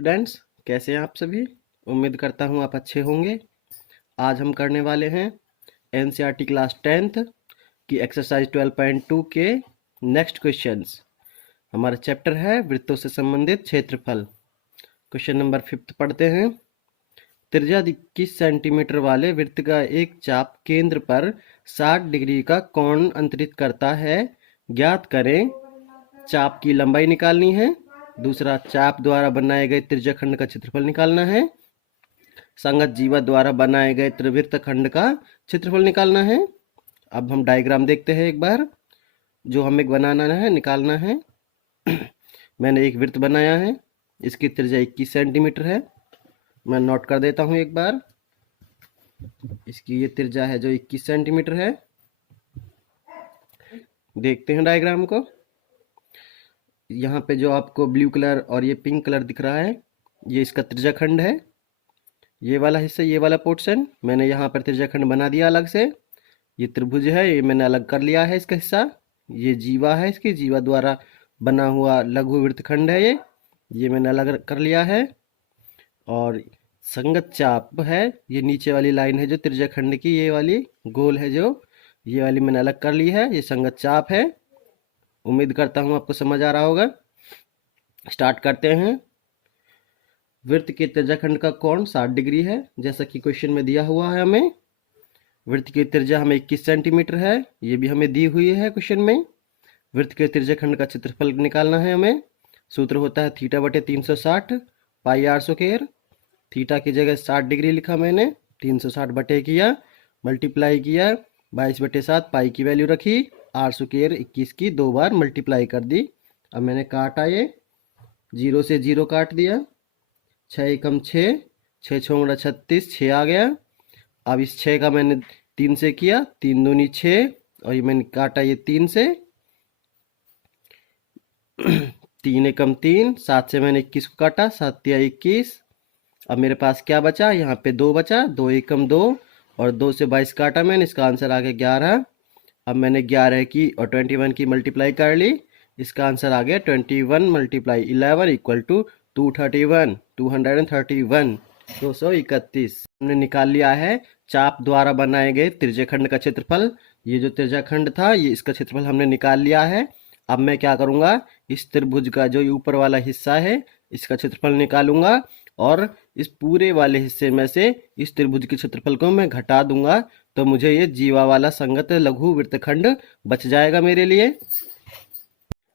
Students, कैसे हैं आप सभी। उम्मीद करता हूं आप अच्छे होंगे। आज हम करने वाले हैं एनसीईआरटी क्लास 10th की एक्सरसाइज 12.2 के नेक्स्ट क्वेश्चंस। हमारा चैप्टर है वृत्तों से संबंधित क्षेत्रफल। क्वेश्चन नंबर 5 पढ़ते हैं। त्रिज्या 21 सेंटीमीटर वाले वृत्त का एक चाप केंद्र पर 60 डिग्री का कोण अंतरित करता है। ज्ञात करें। चाप की लंबाई निकालनी है। दूसरा, चाप द्वारा बनाए गए त्रिज्याखंड का क्षेत्रफल निकालना है। संगत जीवा द्वारा बनाए गए त्रिवृत्त खंड का क्षेत्रफल निकालना है। अब हम डायग्राम देखते हैं एक बार, जो हमें बनाना है, निकालना है। मैंने एक वृत्त बनाया है। इसकी त्रिज्या 21 सेंटीमीटर है। मैं नोट कर देता हूँ एक बार। इसकी ये त्रिज्या है जो 21 सेंटीमीटर है। देखते हैं डायग्राम को। यहाँ पे जो आपको ब्लू कलर और ये पिंक कलर दिख रहा है, ये इसका त्रिज्याखंड है। ये वाला हिस्सा, ये वाला पोर्शन मैंने यहाँ पर त्रिज्याखंड बना दिया अलग से। ये त्रिभुज है, ये मैंने अलग कर लिया है इसका हिस्सा। ये जीवा है, इसकी जीवा द्वारा बना हुआ लघु वृत्तखंड है ये मैंने अलग कर लिया है। और संगत चाप है, ये नीचे वाली लाइन है जो त्रिज्याखंड की, ये वाली गोल है जो, ये वाली मैंने अलग कर ली है। ये संगत चाप है। उम्मीद करता हूँ आपको समझ आ रहा होगा। स्टार्ट करते हैं। वृत्त के त्रिज्याखंड का कोण 60 डिग्री है, जैसा कि क्वेश्चन में दिया हुआ है हमें। वृत्त की त्रिज्या हमें 21 सेंटीमीटर है, ये भी हमें दी हुई है क्वेश्चन में। वृत्त के त्रिज्याखंड का क्षेत्रफल निकालना है हमें। सूत्र होता है थीटा बटे 360 पाई आर स्क्वायर। थीटा की जगह 60 डिग्री लिखा मैंने, 360 बटे किया, मल्टीप्लाई किया, 22/7 पाई की वैल्यू रखी, आर स्क्वायर 21 की 2 बार मल्टीप्लाई कर दी। अब मैंने काटा, ये 0 से 0 काट दिया। 6 एकम 6, 6 छः 36, 6 आ गया। अब इस 6 का मैंने 3 से किया, 3 दूनी 6, और ये मैंने काटा ये 3 से। 3 एकम 3, 7 से मैंने 21 को काटा, 7 या 21। अब मेरे पास क्या बचा, यहाँ पे 2 बचा, 2 एकम 2, और 2 से 22 काटा मैंने, इसका आंसर आ गया 11। अब मैंने 11 की और 21 की मल्टीप्लाई कर ली, इसका आंसर आ गया 21 मल्टीप्लाई 11 इक्वल टू 231, 231, 231। हमने निकाल लिया है चाप द्वारा बनाए गए त्रिज्याखंड का क्षेत्रफल। ये जो त्रिज्याखंड था, ये इसका क्षेत्रफल हमने निकाल लिया है। अब मैं क्या करूँगा, इस त्रिभुज का जो ऊपर वाला हिस्सा है, इसका क्षेत्रफल निकालूंगा, और इस पूरे वाले हिस्से में से इस त्रिभुज के क्षेत्रफल को मैं घटा दूंगा, तो मुझे ये जीवा वाला संगत लघु वृत्तखंड बच जाएगा मेरे लिए।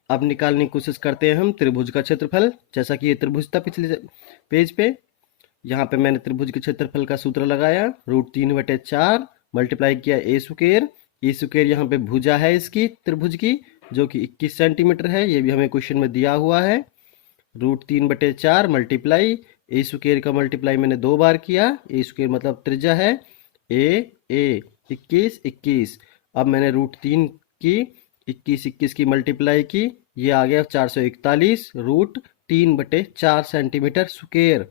अब निकालने की कोशिश करते हैं हम त्रिभुज का क्षेत्रफल। जैसा कि ये त्रिभुज था पिछले पेज पे, यहाँ पे मैंने त्रिभुज के क्षेत्रफल का सूत्र लगाया, √3/4 मल्टीप्लाई किया ए स्क्वायर। ए स्क्वायर यहाँ पे भुजा है इसकी त्रिभुज की, जो कि 21 सेंटीमीटर है, ये भी हमें क्वेश्चन में दिया हुआ है। √3/4 मल्टीप्लाई ए स्क्वायर का मल्टीप्लाई मैंने 2 बार किया। ए स्क्वायर मतलब त्रिज्या है, ए 21 21। अब मैंने √3 की 21 की मल्टीप्लाई की, ये आ गया 441 √3/4 सेंटीमीटर स्क्वायर।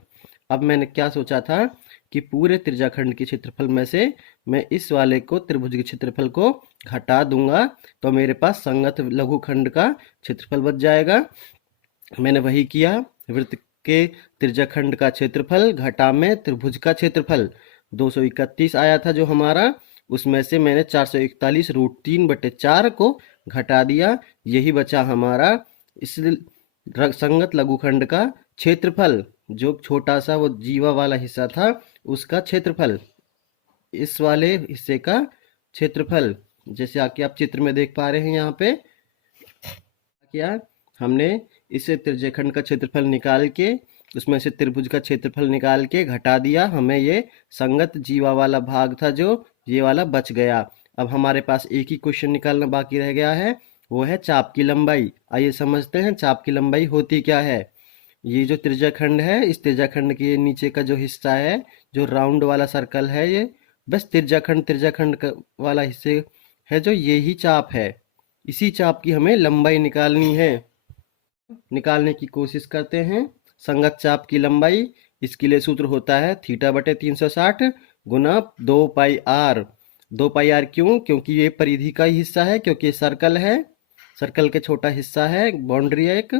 अब मैंने क्या सोचा था कि पूरे त्रिज्याखंड के क्षेत्रफल में से मैं इस वाले को, त्रिभुज के क्षेत्रफल को घटा दूंगा, तो मेरे पास संगत लघुखंड का क्षेत्रफल बच जाएगा। मैंने वही किया। वृत्त के त्रिज्याखंड का क्षेत्रफल घटा में त्रिभुज का क्षेत्रफल 231 आया था जो हमारा, उसमें से मैंने 441 √3/4 को घटा दिया। यही बचा हमारा इस संगत लघुखंड का क्षेत्रफल, जो छोटा सा वो जीवा वाला हिस्सा था, उसका क्षेत्रफल, इस वाले हिस्से का क्षेत्रफल, जैसे आके आप चित्र में देख पा रहे हैं। यहाँ पे क्या हमने इसे त्रिज्याखंड का क्षेत्रफल निकाल के, उसमें से त्रिभुज का क्षेत्रफल निकाल के घटा दिया, हमें ये संगत जीवा वाला भाग था जो ये वाला बच गया। अब हमारे पास एक ही क्वेश्चन निकालना बाकी रह गया है, वो है चाप की लंबाई। आइए समझते हैं चाप की लंबाई होती क्या है। ये जो त्रिज्याखंड है, इस त्रिज्याखंड के नीचे का जो हिस्सा है, जो राउंड वाला सर्कल है, ये बस त्रिज्याखंड वाला हिस्से है, जो यही चाप है। इसी चाप की हमें लंबाई निकालनी है। निकालने की कोशिश करते हैं। संगत चाप की लंबाई, इसके लिए सूत्र होता है थीटा बटे 360 गुना 2 पाई आर। 2 पाई आर क्यों? क्योंकि ये परिधि का ही हिस्सा है, क्योंकि सर्कल है, सर्कल के छोटा हिस्सा है, बाउंड्री है एक,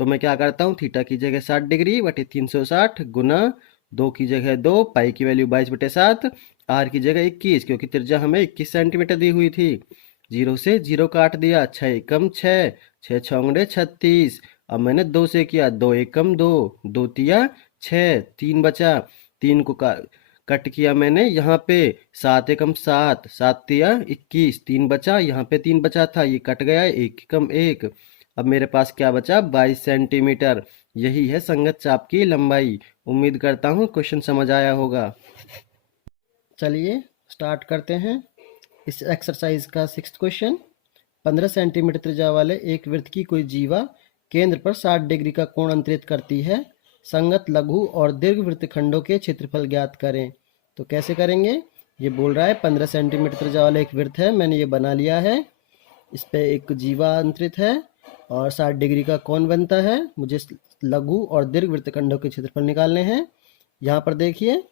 तो मैं क्या करता हूँ, थीटा की जगह 60 डिग्री बटे 360 गुना 2 की जगह 2, पाई की वैल्यू 22/7, आर की जगह 21 क्योंकि त्रिज्या हमें 21 सेंटीमीटर दी हुई थी। 0 से 0 काट दिया, 6 एकम 6, 6 छौंगड़े 36। अब मैंने 2 से किया, 2 एकम 2, 2 तिया 6, 3 बचा, 3 को कट किया मैंने यहाँ पे, 7 एकम 7, 7 तिया 21, 3 बचा, यहाँ पे 3 बचा था, ये कट गया, 1 एकम 1। अब मेरे पास क्या बचा, 22 सेंटीमीटर। यही है संगत चाप की लंबाई। उम्मीद करता हूँ क्वेश्चन समझ आया होगा। चलिए स्टार्ट करते हैं इस एक्सरसाइज का 6th क्वेश्चन। 15 सेंटीमीटर त्रिज्या वाले एक वृत्त की कोई जीवा केंद्र पर 60 डिग्री का कोण अंतरित करती है। संगत लघु और दीर्घ वृत्तखंडों के क्षेत्रफल ज्ञात करें। तो कैसे करेंगे, ये बोल रहा है 15 सेंटीमीटर त्रिज्या वाला एक वृत्त है, मैंने ये बना लिया है, इस पे एक जीवा अंतरित है और 60 डिग्री का कोण बनता है। मुझे लघु और दीर्घ वृत्तखंडों के क्षेत्रफल निकालने हैं। यहाँ पर देखिए,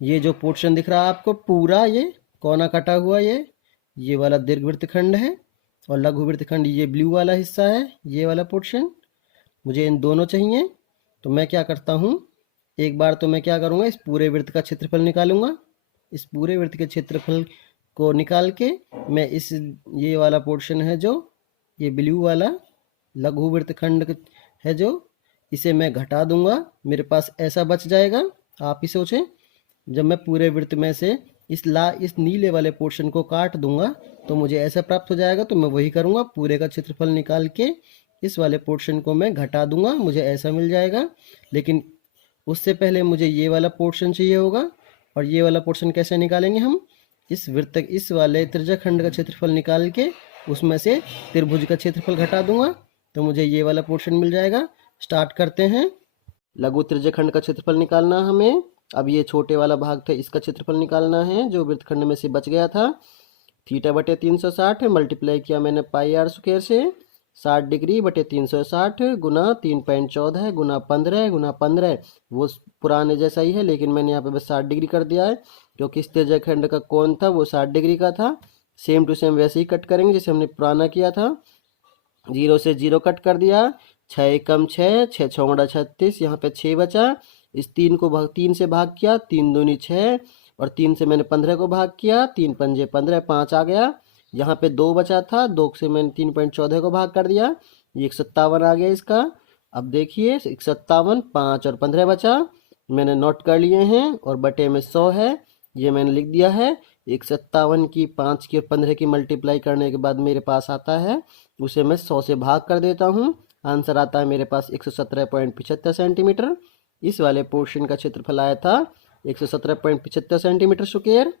ये जो पोर्शन दिख रहा है आपको पूरा, ये कोना कटा हुआ, ये वाला दीर्घ वृत्तखंड है और लघु वृत्तखंड ये ब्लू वाला हिस्सा है, ये वाला पोर्शन। मुझे इन दोनों चाहिए। तो मैं क्या करता हूँ, एक बार तो मैं क्या करूँगा, इस पूरे वृत्त का क्षेत्रफल निकालूंगा। इस पूरे वृत्त के क्षेत्रफल को निकाल के मैं इस ये वाला पोर्शन है जो ये ब्लू वाला लघु वृत्तखंड है जो, इसे मैं घटा दूंगा, मेरे पास ऐसा बच जाएगा। आप ही सोचें, जब मैं पूरे वृत्त में से इस नीले वाले पोर्शन को काट दूंगा तो मुझे ऐसा प्राप्त हो जाएगा। तो मैं वही करूंगा, पूरे का क्षेत्रफल निकाल के इस वाले पोर्शन को मैं घटा दूंगा, मुझे ऐसा मिल जाएगा। लेकिन उससे पहले मुझे ये वाला पोर्शन चाहिए होगा, और ये वाला पोर्शन कैसे निकालेंगे हम, इस वाले त्रिज्याखंड का क्षेत्रफल निकाल के उसमें से त्रिभुज का क्षेत्रफल घटा दूंगा, तो मुझे ये वाला पोर्शन मिल जाएगा। स्टार्ट करते हैं। लघु त्रिज्याखंड का क्षेत्रफल निकालना हमें। अब ये छोटे वाला भाग था, इसका क्षेत्रफल निकालना है जो वृत्तखंड में से बच गया था। थीटा बटे 360 मल्टीप्लाई किया मैंने पाई आर स्क्वायर से, 60 डिग्री बटे 360 गुना 3.14 गुना 15 गुना 15, वो पुराने जैसा ही है, लेकिन मैंने यहाँ पे बस 60 डिग्री कर दिया है क्योंकि इस त्रिज्याखंड का कोण था वो 60 डिग्री का था। सेम टू सेम वैसे ही कट करेंगे जैसे हमने पुराना किया था। 0 से 0 कट कर दिया, 6 एकम 6, 6 छौंगड़ा 36, यहाँ पे 6 बचा। इस 3 से भाग किया, 3 दूनी 6, और 3 से मैंने 15 को भाग किया, 3 पंजे 15, 5 आ गया। यहाँ पे 2 बचा था, 2 से मैंने 3.14 को भाग कर दिया, ये 57 आ गया इसका। अब देखिए 57, 5 और 15 बचा, मैंने नोट कर लिए हैं, और बटे में 100 है, ये मैंने लिख दिया है। 57 की 5 की और 15 की मल्टीप्लाई करने के बाद मेरे पास आता है, उसे मैं 100 से भाग कर देता हूँ, आंसर आता है मेरे पास 117.75 सेंटीमीटर। इस वाले पोर्शन का क्षेत्रफल आया था 117.75 सेंटीमीटर स्क्वायर।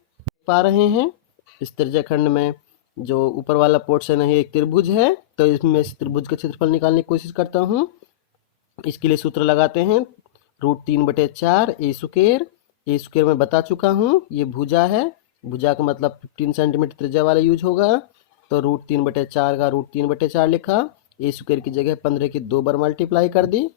पा रहे हैं इस त्रिज्याखंड में जो ऊपर वाला पोर्शन है एक त्रिभुज है, तो इसमें इस त्रिभुज का क्षेत्रफल निकालने की कोशिश करता हूँ। इसके लिए सूत्र लगाते हैं, √3/4 ए स्क्वायर मैं बता चुका हूँ, ये भुजा है, भुजा का मतलब 15 सेंटीमीटर त्रिज्या वाला यूज होगा। तो √3/4 का √3/4 लिखा, ए स्क्वायर की जगह 15 की 2 बार मल्टीप्लाई कर दी,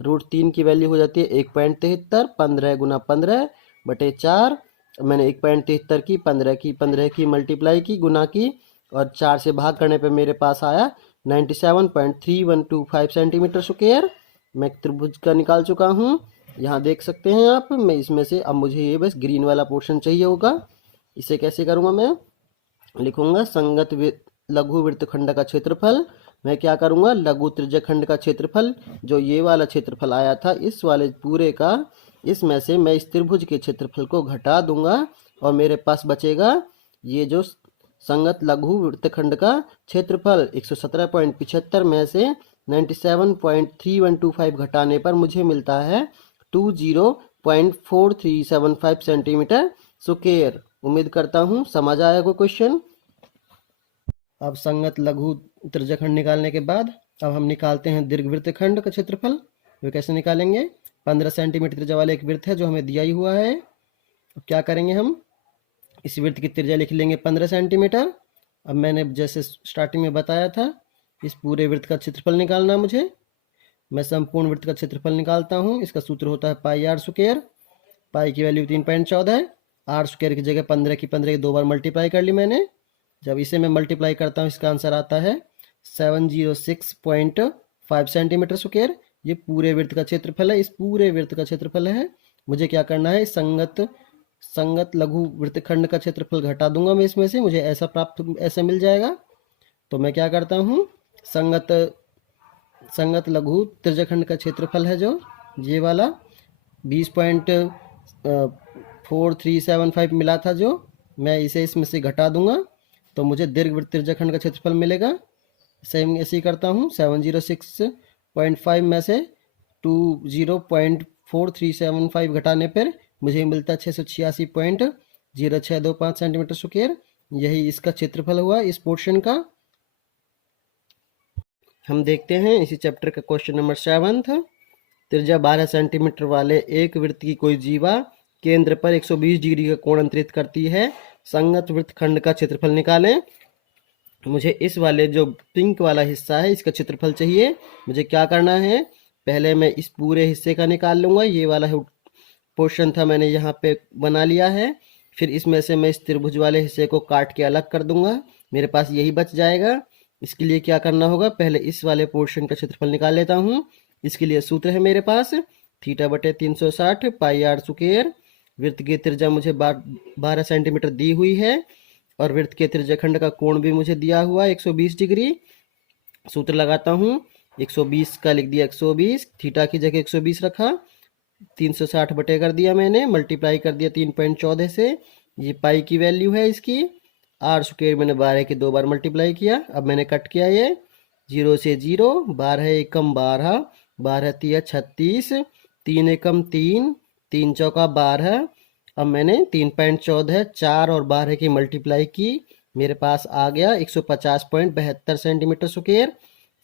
√3 की वैल्यू हो जाती है 1.73, 15 गुना 15/4, मैंने 1.73 की 15 की मल्टीप्लाई की, गुना की, और 4 से भाग करने पे मेरे पास आया 97.3125 सेंटीमीटर स्क्वायर। मैं त्रिभुज का निकाल चुका हूँ, यहाँ देख सकते हैं आप। मैं इसमें से अब मुझे ये बस ग्रीन वाला पोर्शन चाहिए होगा। इसे कैसे करूँगा, मैं लिखूँगा संगत लघु वृत्तखंड का क्षेत्रफल। मैं क्या करूँगा, लघु त्रिज्याखंड का क्षेत्रफल जो ये वाला क्षेत्रफल आया था इस वाले पूरे का, इसमें से मैं इस त्रिभुज के क्षेत्रफल को घटा दूंगा, और मेरे पास बचेगा ये जो संगत लघु वृत्तखंड का क्षेत्रफल। 117.75 में से 97.3125 घटाने पर मुझे मिलता है 20.4375 सेंटीमीटर स्क्वायर। उम्मीद करता हूँ समझ आएगा क्वेश्चन। अब संगत लघु त्रिज्याखंड निकालने के बाद अब हम निकालते हैं दीर्घ वृत्तखंड का क्षेत्रफल। वो कैसे निकालेंगे, 15 सेंटीमीटर त्रिज्या वाला एक वृत्त है जो हमें दिया ही हुआ है। अब क्या करेंगे, हम इस वृत्त की त्रिज्या लिख लेंगे 15 सेंटीमीटर। अब मैंने जैसे स्टार्टिंग में बताया था, इस पूरे वृत्त का क्षेत्रफल निकालना मुझे। मैं संपूर्ण वृत्त का क्षेत्रफल निकालता हूँ, इसका सूत्र होता है पाई आर स्क्वायर। पाई की वैल्यू 3.14 है, आर स्क्वायर की जगह 15 की 2 बार मल्टीप्लाई कर ली मैंने। जब इसे मैं मल्टीप्लाई करता हूँ इसका आंसर आता है 706.5 सेंटीमीटर स्क्वायर। ये पूरे वृत्त का क्षेत्रफल है, इस पूरे वृत्त का क्षेत्रफल है। मुझे क्या करना है, संगत लघु वृत्तखंड का क्षेत्रफल घटा दूंगा मैं इसमें से, मुझे ऐसा मिल जाएगा। तो मैं क्या करता हूँ, संगत लघु त्रिज्यखंड का क्षेत्रफल है जो ये वाला 20.4375 मिला था, जो मैं इसे इसमें से घटा दूंगा तो मुझे दीर्घवृत्त त्रिज्यखंड का क्षेत्रफल मिलेगा। सेम ऐसे ही करता हूँ, 706.5 में से 20.4375 घटाने पर मुझे मिलता है 686.0625 सेंटीमीटर स्क्वायर। यही इसका क्षेत्रफल हुआ इस पोर्शन का। हम देखते हैं इसी चैप्टर का क्वेश्चन नंबर 7। त्रिज्या 12 सेंटीमीटर वाले एक वृत्त की कोई जीवा केंद्र पर 120 डिग्री का कोण अंतरित करती है। संगत वृत्तखंड का क्षेत्रफल निकालें। मुझे इस वाले जो पिंक वाला हिस्सा है इसका क्षेत्रफल चाहिए। मुझे क्या करना है, पहले मैं इस पूरे हिस्से का निकाल लूँगा। ये वाला पोर्शन था मैंने यहाँ पे बना लिया है। फिर इसमें से मैं इस त्रिभुज वाले हिस्से को काट के अलग कर दूंगा, मेरे पास यही बच जाएगा। इसके लिए क्या करना होगा, पहले इस वाले पोर्शन का क्षेत्रफल निकाल लेता हूँ। इसके लिए सूत्र है मेरे पास θ/360 πr स्क्वायर। वृत्त की त्रिज्या मुझे 12 सेंटीमीटर दी हुई है और वृत्त के त्रिज्याखंड का कोण भी मुझे दिया हुआ 120 डिग्री। सूत्र लगाता हूँ, 120 का लिख दिया 120, थीटा की जगह 120 रखा, 360 बटे कर दिया मैंने, मल्टीप्लाई कर दिया 3.14 से। ये पाई की वैल्यू है इसकी। आर स्क्वायर मैंने 12 के 2 बार मल्टीप्लाई किया। अब मैंने कट किया ये 0 से 0, 12 एकम 12, 12 तिया 36, 3 एकम 3, 3 चौका 12। अब मैंने 3.14 4 और 12 की मल्टीप्लाई की, मेरे पास आ गया 150.72 सेंटीमीटर स्क्वायर।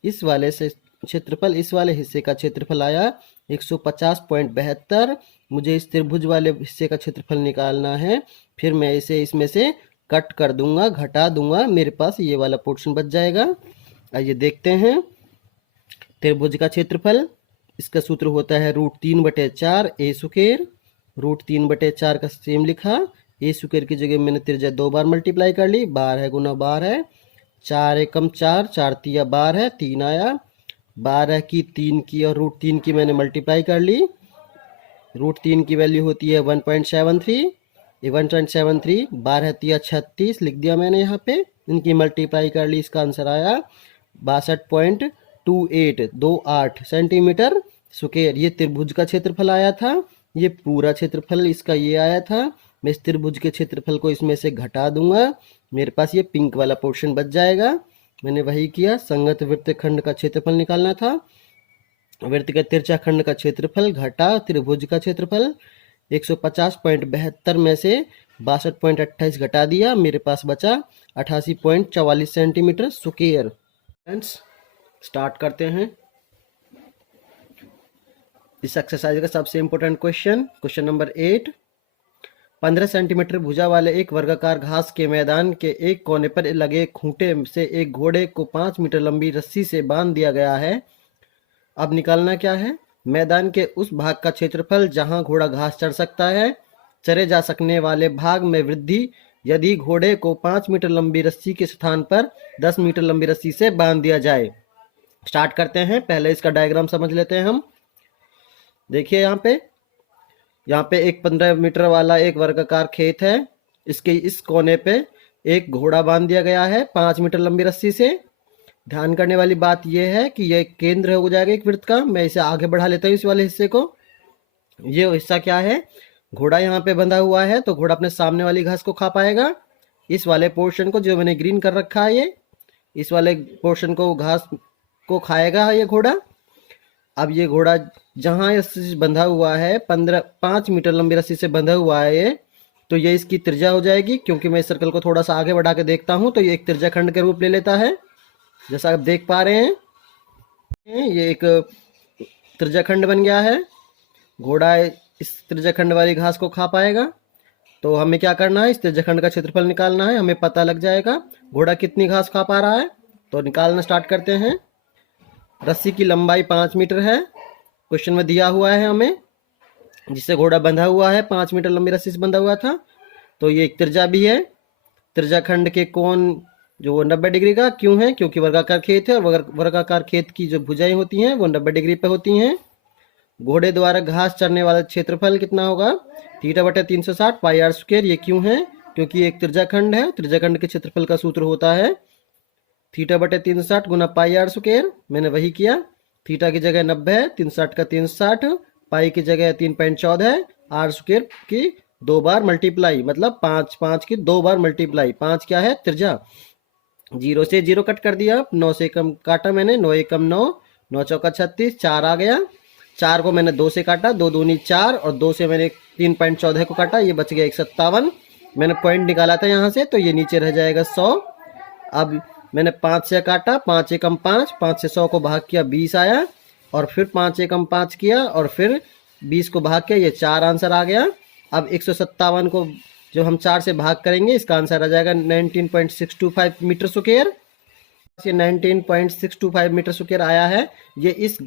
इस वाले से क्षेत्रफल, इस वाले हिस्से का क्षेत्रफल आया 150.72। मुझे इस त्रिभुज वाले हिस्से का क्षेत्रफल निकालना है। फिर मैं इसे इसमें से कट कर दूंगा, घटा दूंगा, मेरे पास ये वाला पोर्शन बच जाएगा। आइए देखते हैं त्रिभुज का क्षेत्रफल। इसका सूत्र होता है √3/4 ए स्क्वायर। √3/4 का सेम लिखा, ए स्क्वायर की जगह मैंने त्रिज्या 2 बार मल्टीप्लाई कर ली, 12 गुना 12, 4 एकम 4, 4 तिया 12, 3 आया, 12 की 3 की और √3 की मैंने मल्टीप्लाई कर ली। √3 की वैल्यू होती है 1.73, ये 1.73, 12 तिया 36 लिख दिया मैंने यहाँ पे, इनकी मल्टीप्लाई कर ली, इसका आंसर आया 62.2828 सेंटीमीटर स्क्वायर। ये त्रिभुज का क्षेत्रफल आया था, ये पूरा क्षेत्रफल इसका ये आया था। मैं इस त्रिभुज के क्षेत्रफल को इसमें से घटा दूंगा, मेरे पास ये पिंक वाला पोर्शन बच जाएगा। मैंने वही किया। संगत वृत्तखंड का क्षेत्रफल निकालना था, वृत्त के तिरछाखंड का क्षेत्रफल घटा त्रिभुज का क्षेत्रफल। 150.72 में से 62.28 घटा दिया, मेरे पास बचा 88.44 सेंटीमीटर स्क्वायर। फ्रेंड्स स्टार्ट करते हैं इस एक्सरसाइज का सबसे इंपॉर्टेंट क्वेश्चन नंबर 8। 15 सेंटीमीटर भुजा वाले एक वर्गाकार घास के मैदान के एक कोने पर लगे खूंटे से एक घोड़े को 5 मीटर लंबी रस्सी से बांध दिया गया है। अब निकालना क्या है, मैदान के उस भाग का क्षेत्रफल जहां घोड़ा घास चढ़ सकता है। चरे जा सकने वाले भाग में वृद्धि यदि घोड़े को 5 मीटर लंबी रस्सी के स्थान पर 10 मीटर लंबी रस्सी से बांध दिया जाए। स्टार्ट करते हैं, पहले इसका डायग्राम समझ लेते हैं हम। देखिए यहाँ पे एक 15 मीटर वाला एक वर्गाकार खेत है, इसके इस कोने पे एक घोड़ा बांध दिया गया है 5 मीटर लंबी रस्सी से। ध्यान करने वाली बात यह है कि यह केंद्र हो जाएगा एक वृत्त का। मैं इसे आगे बढ़ा लेता हूँ इस वाले हिस्से को। ये हिस्सा क्या है, घोड़ा यहाँ पे बंधा हुआ है तो घोड़ा अपने सामने वाली घास को खा पाएगा। इस वाले पोर्शन को जो मैंने ग्रीन कर रखा है, ये इस वाले पोर्शन को घास को खाएगा ये घोड़ा। अब ये घोड़ा जहाँ रस्सी बंधा हुआ है 5 मीटर लंबी रस्सी से बंधा हुआ है ये, तो ये इसकी त्रिज्या हो जाएगी। क्योंकि मैं इस सर्कल को थोड़ा सा आगे बढ़ा के देखता हूँ तो ये एक त्रिज्या खंड के रूप ले लेता है, जैसा आप देख पा रहे हैं। ये एक त्रिज्या खंड बन गया है। घोड़ा इस त्रिज्या खंड वाली घास को खा पाएगा। तो हमें क्या करना है, इस त्रिज्या खंड का क्षेत्रफल निकालना है। हमें पता लग जाएगा घोड़ा कितनी घास खा पा रहा है। तो निकालना स्टार्ट करते हैं। रस्सी की लंबाई 5 मीटर है, क्वेश्चन में दिया हुआ है हमें, जिससे घोड़ा बंधा हुआ है 5 मीटर लंबी रस्सी से बंधा हुआ था। तो ये एक त्रिज्या भी है। त्रिज्या खंड के कोण जो वो 90 डिग्री का क्यों है, क्योंकि वर्गाकार खेत है और वर्गाकार खेत की जो भुजाएं होती हैं वो 90 डिग्री पे होती हैं। घोड़े द्वारा घास चरने वाला क्षेत्रफल कितना होगा, थीटा बटे 360 पाई आर स्क्वायर। ये क्यों है, क्योंकि एक त्रिज्याखंड है, त्रिज्याखंड के क्षेत्रफल का सूत्र होता है थीटा बटे 360 गुना पाई आर स्क्वायर। मैंने वही किया, थीटा की जगह 90 है, 360 का 360, पाई की जगह 3.14 है, आर स्क्वायर की 2 बार मल्टीप्लाई, मतलब 5 5 की 2 बार मल्टीप्लाई। 5 क्या है, त्रिज्या। 0 से 0 कट कर दिया, 9 से कम काटा मैंने, 9 एकम 9, 9 चौका 36, 4 आ गया। 4 को मैंने 2 से काटा, 2 दूनी 4 और 2 से मैंने 3.14 को काटा, ये बच गया 157। मैंने पॉइंट निकाला था यहाँ से, तो ये नीचे रह जाएगा 100। अब मैंने 5 से काटा, 5 एकम 5, 5 से 100 को भाग किया 20 आया, और फिर 5 एकम 5 किया और फिर 20 को भाग किया, ये 4 आंसर आ गया। अब 157 को जो हम 4 से भाग करेंगे, इसका आंसर आ जाएगा 19.625 मीटर स्क्वायर। ये 19.625 मीटर स्क्वायर आया है। ये इस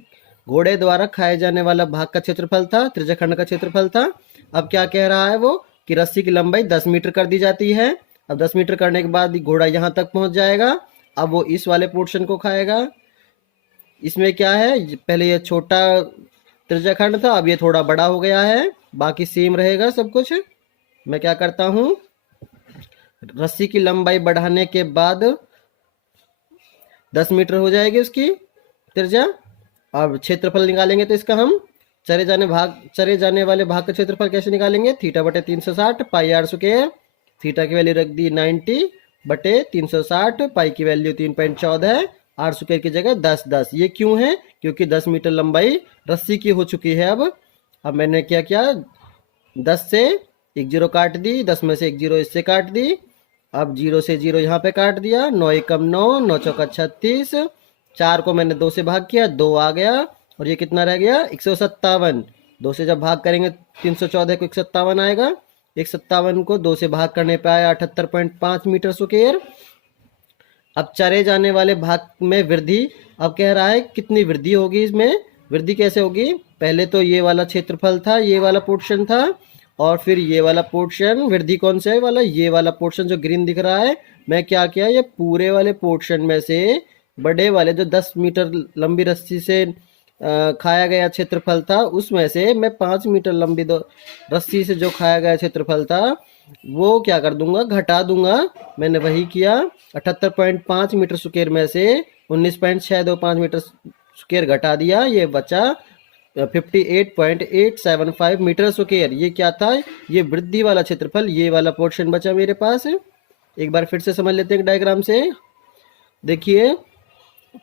घोड़े द्वारा खाए जाने वाला भाग का क्षेत्रफल था, त्रिज्याखंड का क्षेत्रफल था। अब क्या कह रहा है वो, कि रस्सी की लंबाई 10 मीटर कर दी जाती है। अब 10 मीटर करने के बाद घोड़ा यहाँ तक पहुँच जाएगा। अब वो इस वाले पोर्शन को खाएगा। इसमें क्या है, पहले ये छोटा त्रिज्याखंड था, अब ये थोड़ा बड़ा हो गया है, बाकी सेम रहेगा सब कुछ। मैं क्या करता हूँ, रस्सी की लंबाई बढ़ाने के बाद 10 मीटर हो जाएगी उसकी त्रिज्या। अब क्षेत्रफल निकालेंगे तो इसका हम चरे जाने वाले भाग का क्षेत्रफल कैसे निकालेंगे, थीटा बटे 360 पाई आर स्क्वायर। थीटा की वैल्यू रख दी 90 बटे 360, पाई की वैल्यू 3.14 है, आर स्क्वायर की जगह 10 10। ये क्यों है, क्योंकि 10 मीटर लंबाई रस्सी की हो चुकी है। अब मैंने क्या किया, 10 से एक जीरो काट दी, 10 में से एक जीरो इससे काट दी। अब 0 से 0 यहाँ पे काट दिया, 9 एकम 9, 9 चौका 36, 4 को मैंने 2 से भाग किया, 2 आ गया, और ये कितना रह गया 157। 2 से जब भाग करेंगे 314 को 157 आएगा। 157 को 2 से भाग करने पे आया 78.5 मीटर स्क्वायर। अब चरे जाने वाले भाग में वृद्धि, अब कह रहा है कितनी वृद्धि होगी इसमें। वृद्धि कैसे होगी, पहले तो ये वाला क्षेत्रफल था, ये वाला पोर्शन था, और फिर ये वाला पोर्शन। वृद्धि कौन सा है वाला, ये वाला पोर्शन जो ग्रीन दिख रहा है। मैं क्या किया, ये पूरे वाले पोर्शन में से बड़े वाले जो 10 मीटर लंबी रस्सी से खाया गया क्षेत्रफल था, उसमें से मैं 5 मीटर लंबी रस्सी से जो खाया गया क्षेत्रफल था वो क्या कर दूंगा, घटा दूंगा। मैंने वही किया, 78.5 मीटर स्क्वायर में से 19.625 मीटर स्क्वायर घटा दिया, ये बचा 58.875 मीटर स्क्वायर। ये क्या था, ये वृद्धि वाला क्षेत्रफल, ये वाला पोर्शन बचा मेरे पास। एक बार फिर से समझ लेते हैं डायग्राम से। देखिए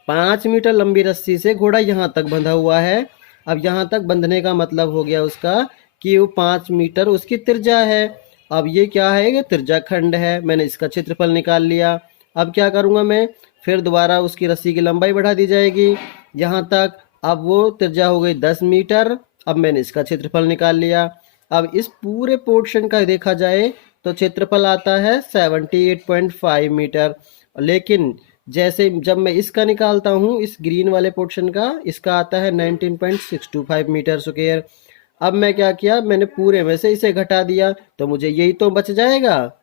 5 मीटर लंबी रस्सी से घोड़ा यहाँ तक बंधा हुआ है। अब यहाँ तक बंधने का मतलब हो गया उसका कि वो 5 मीटर उसकी त्रिज्या है। अब ये क्या है, ये त्रिज्याखंड है। मैंने इसका क्षेत्रफल निकाल लिया। अब क्या करूँगा मैं, फिर दोबारा उसकी रस्सी की लंबाई बढ़ा दी जाएगी यहाँ तक। अब वो त्रिज्या हो गई 10 मीटर। अब मैंने इसका क्षेत्रफल निकाल लिया। अब इस पूरे पोर्शन का देखा जाए तो क्षेत्रफल आता है 78.5 मीटर। लेकिन जैसे जब मैं इसका निकालता हूँ, इस ग्रीन वाले पोर्शन का, इसका आता है 19.625 मीटर स्क्वायर। अब मैं क्या किया, मैंने पूरे में से इसे घटा दिया, तो मुझे यही तो बच जाएगा।